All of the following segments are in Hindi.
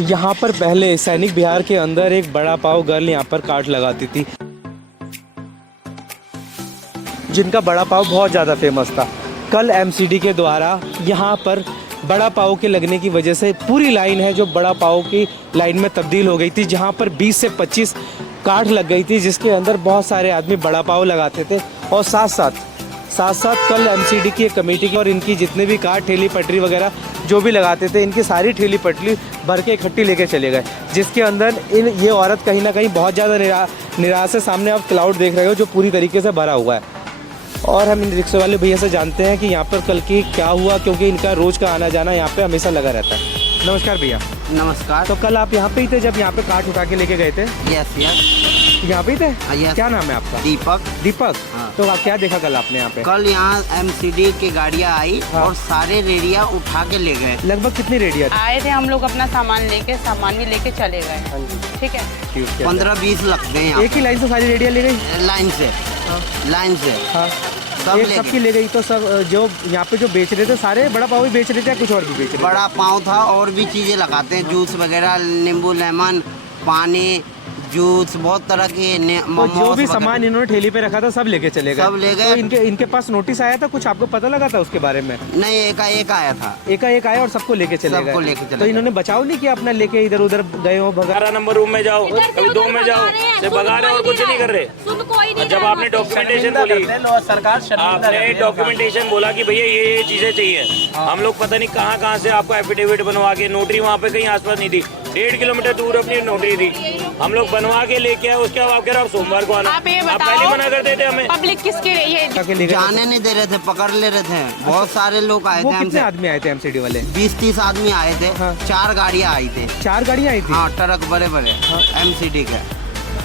यहाँ पर पहले सैनिक बिहार के अंदर एक बड़ा पाव गर्ल यहाँ पर काट लगाती थी, जिनका बड़ा पाव बहुत ज़्यादा फेमस था। कल एमसीडी के द्वारा यहाँ पर बड़ा पाव के लगने की वजह से पूरी लाइन है जो बड़ा पाव की लाइन में तब्दील हो गई थी, जहाँ पर 20 से 25 काट लग गई थी, जिसके अंदर बहुत सारे आदमी बड़ा पाव लगाते थे। और साथ साथ कल एमसीडी की एक कमेटी की और इनकी जितने भी काट ठेली पटरी वगैरह जो भी लगाते थे, इनकी सारी ठेली पटरी भर के इकट्ठी लेके चले गए, जिसके अंदर ये औरत कहीं ना कहीं बहुत ज़्यादा निराश है। सामने आप क्लाउड देख रहे हो जो पूरी तरीके से भरा हुआ है। और हम इन रिक्शे वाले भैया से जानते हैं कि यहाँ पर कल की क्या हुआ, क्योंकि इनका रोज़ का आना जाना यहाँ पे हमेशा लगा रहता है। नमस्कार भैया। नमस्कार। तो कल आप यहाँ पे ही थे जब यहाँ पे काट उठा के लेके गए थे? यस यहाँ पे ही थे? यस। क्या नाम है आपका? दीपक। हाँ। तो आप क्या देखा कल आपने यहाँ पे? कल यहाँ एमसीडी की गाड़ियाँ आई। हाँ। और सारे रेडिया उठा के ले गए। लगभग कितनी रेडिया आए थे? हम लोग अपना सामान भी लेके चले गए। ठीक है, 15-20 लगते हैं। एक ही लाइन से सारी रेडिया ले गई? लाइन से। हाँ। सबकी ले गई। तो सब जो यहाँ पे जो बेच रहे थे सारे बड़ा पाव ही बेच रहे थे या कुछ और भी बेच रहे थे? बड़ा पाव था और भी चीजें लगाते हैं, जूस वगैरह, नींबू, लेमन, पानी, जूस, बहुत तरह के जो भी सामान इन्होंने ठेली पे रखा था सब लेके चले गए। सब ले गए। तो इनके पास नोटिस आया था, कुछ आपको पता लगा था उसके बारे में? नहीं, एकाएक आया था। एकाएक आया और सबको लेके चले गए। तो इन्होंने बचाव नहीं किया अपना, लेके इधर उधर गए हो? 11 नंबर रूम में जाओ, कभी 2 में जाओ, से भगा रहे और कुछ नहीं कर रहे। जब आपने डॉक्यूमेंटेशन बोली, आपने डॉक्यूमेंटेशन बोला कि भैया ये चीजें चाहिए, हम लोग पता नहीं कहाँ से आपको एफिडेविट बनवा के, नोटरी वहाँ पे कहीं आसपास नहीं थी, 1.5 किलोमीटर दूर अपनी नोटरी थी, हम लोग बनवा के लेके आए। उसके बाद आप कह रहे हो सोमवार को आना, आप पहले मना कर देते हमें। पब्लिक किसके ये जाने नहीं दे रहे थे, पकड़ ले रहे थे। बहुत सारे लोग आए थे। कितने आदमी आए थे एमसीडी वाले? 20-30 आदमी आए थे। हाँ। 4 गाड़ियाँ आई थी। 4 गाड़ियाँ आई थी? हाँ, ट्रक बड़े बड़े। हाँ। एमसीडी के।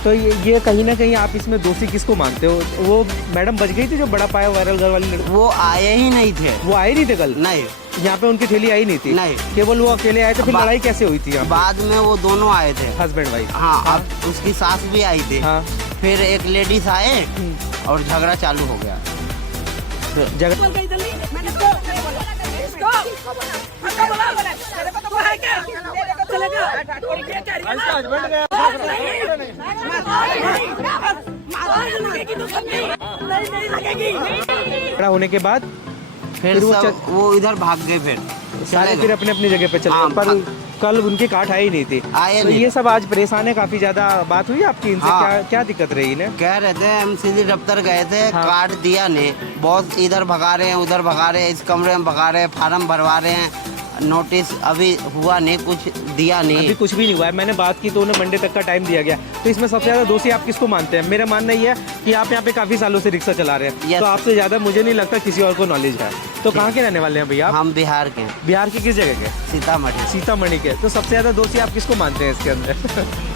तो ये कहीं ना कहीं आप इसमें दोषी किसको मानते हो? वो मैडम बच गई थी जो बड़ा पाया वायरल घर वाली? वो आए ही नहीं थे। वो आए नहीं थे कल? नहीं, यहाँ पे उनकी ठेली आई नहीं थी? नहीं, केवल वो अकेले आए थे। फिर लड़ाई कैसे हुई थी? बाद में वो दोनों आए थे, हस्बैंड वाइफ। हाँ, अब उसकी सास भी आई थी। हाँ। फिर एक लेडीज आए और झगड़ा चालू हो गया। होने के बाद फिर वो इधर भाग गए। फिर अपने अपनी जगह पे चले। पर कल उनकी काट आई नहीं थी। तो ये सब आज परेशान है, काफी ज्यादा बात हुई आपकी इनसे? हाँ। क्या दिक्कत रही इन्हें? कह रहे थे एमसीडी दफ्तर गए थे। हाँ। काट दिया नहीं, बहुत इधर भगा रहे हैं, उधर भगा रहे हैं, इस कमरे में भगा रहे हैं, फार्म भरवा रहे हैं, नोटिस अभी हुआ नहीं, कुछ दिया नहीं। अभी कुछ भी नहीं हुआ है। मैंने बात की तो उन्हें मंडे तक का टाइम दिया गया। तो इसमें सबसे ज्यादा दोषी आप किसको मानते हैं? मेरा मानना ये है कि आप यहाँ पे काफी सालों से रिक्शा चला रहे हैं। तो आपसे ज्यादा मुझे नहीं लगता किसी और को नॉलेज है। तो कहाँ के रहने वाले हैं भैया? हम बिहार के। बिहार के किस जगह के? सीतामढ़ी के। तो सबसे ज्यादा दोषी आप किसको मानते हैं इसके अंदर?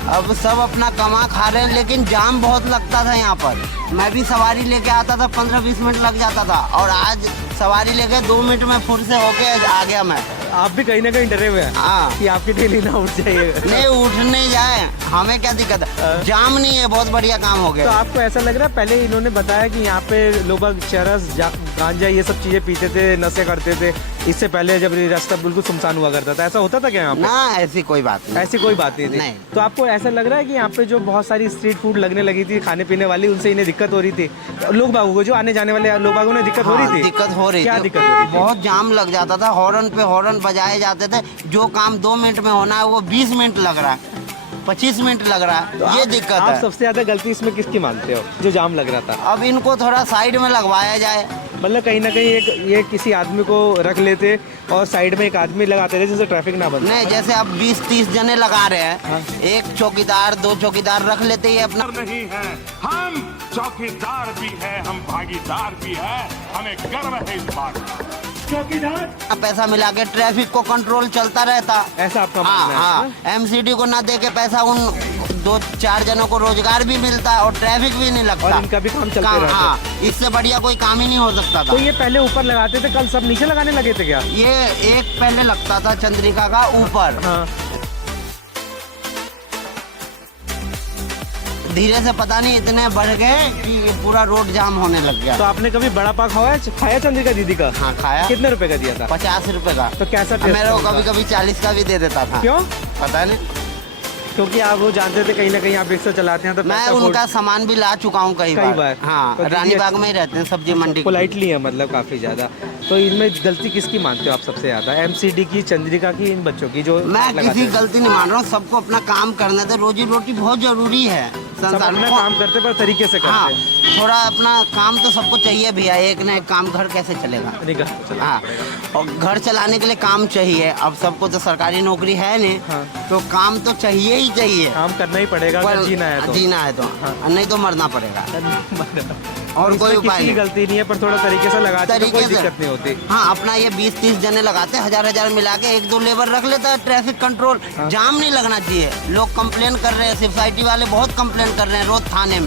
अब सब अपना कमा खा रहे हैं, लेकिन जाम बहुत लगता था यहाँ पर। मैं भी सवारी लेके आता था, 15-20 मिनट लग जाता था, और आज सवारी लेके 2 मिनट में फुर से होके आ गया मैं। आप भी कहीं ना कहीं डरे हुए हैं? हाँ, कि आपकी ठेली ना उठ जाए। नहीं, उठ नहीं जाए, हमें क्या दिक्कत है? जाम नहीं है, बहुत बढ़िया काम हो गया। तो आपको ऐसा लग रहा है? पहले इन्होंने बताया कि यहाँ पे लोग चरस, गांजा, ये सब चीजें पीते थे, नशे करते थे, इससे पहले जब रास्ता बिल्कुल सुनसान हुआ करता था, ऐसा होता था क्या यहाँ पे? ना, ऐसी कोई बात नहीं। ऐसी कोई बात नहीं थी। तो आपको ऐसा लग रहा है कि यहाँ पे जो बहुत सारी स्ट्रीट फूड लगने लगी थी खाने पीने वाली, उनसे इन्हें दिक्कत हो रही थी? लोग बागों को, जो आने जाने वाले लोग बागों ने दिक्कत हो रही थी? दिक्कत हो रही थी। क्या दिक्कत हो रही थी? बहुत जाम लग जाता था, हॉर्न पे हॉर्न बजाए जाते थे। जो काम 2 मिनट में होना है वो 20 मिनट लग रहा है, 25 मिनट लग रहा है। तो ये दिक्कत है। आप सबसे ज्यादा गलती इसमें किसकी मानते हो जो जाम लग रहा था? अब इनको थोड़ा साइड में लगवाया जाए। मतलब कहीं ना कहीं ये किसी आदमी को रख लेते और साइड में एक आदमी लगाते थे जिससे ट्रैफिक ना बने। नहीं, जैसे अब 20-30 जने लगा रहे हैं। हाँ। एक चौकीदार, 2 चौकीदार रख लेते ही अपना। नहीं है, हम चौकीदार भी है, हम भागीदार भी है, हमें गर्व है इस बात का। चौकीदार पैसा मिला के ट्रैफिक को कंट्रोल चलता रहता। ऐसा आपका मानना है? हाँ, एमसीडी को ना दे के पैसा उन 2-4 जनों को रोजगार भी मिलता है और ट्रैफिक भी नहीं लगता, और इनका भी काम चलते रहता। हाँ, इससे बढ़िया कोई काम ही नहीं हो सकता था। तो ये पहले ऊपर लगाते थे, कल सब नीचे लगाने लगे थे क्या? ये एक पहले लगता था चंद्रिका का ऊपर। हाँ। धीरे से पता नहीं इतने बढ़ गए कि पूरा रोड जाम होने लग गया। तो आपने कभी बड़ा पाव खाया चंद्रिका दीदी का? हाँ, खाया। कितने रुपए का दिया था? 50 रुपए का। तो कैसा? मेरे को कभी 40 का भी दे देता था। क्यों? पता नहीं, क्योंकि आप वो जानते थे कहीं ना कहीं आप रिक्शा चलाते हैं तो मैं पैसा उनका सामान भी ला चुका हूँ कई बार। तो हाँ, रानी बाग में ही रहते हैं, सब्जी मंडी। पोलाइटली है मतलब काफ़ी ज़्यादा। तो इनमें गलती किसकी मानते हो आप सबसे ज़्यादा, एमसीडी की, चंद्रिका की, इन बच्चों की जो मैं लगाते किसी हैं? गलती नहीं मान रहा हूँ, सबको अपना काम करना था, रोजी रोटी बहुत जरूरी है सब संसार में। अपना काम करते पर तरीके से हाँ, करते हैं। थोड़ा अपना काम तो सबको चाहिए भैया, एक ना एक काम, घर कैसे चलेगा। निगाह चलाना हाँ, पड़ेगा। और घर चलाने के लिए काम चाहिए। अब सबको तो सरकारी नौकरी है नहीं, हाँ। तो काम तो चाहिए ही चाहिए। काम करना ही पड़ेगा अगर जीना है तो। जीना है तो, हाँ। नहीं तो मरना पड़ेगा। और इसमें कोई उपाय किसी की नहीं। गलती नहीं है, पर थोड़ा तरीके से लगाते तो कोई तरीके से। दिक्कत नहीं होती। हाँ, अपना ये 20-30 जने लगाते हैं, हजार मिला के, 1-2 लेबर रख लेता है ट्रैफिक कंट्रोल। जाम नहीं लगना चाहिए। लोग कंप्लेन कर रहे हैं, सोसाइटी वाले बहुत कंप्लेन कर रहे हैं रोज थाने में।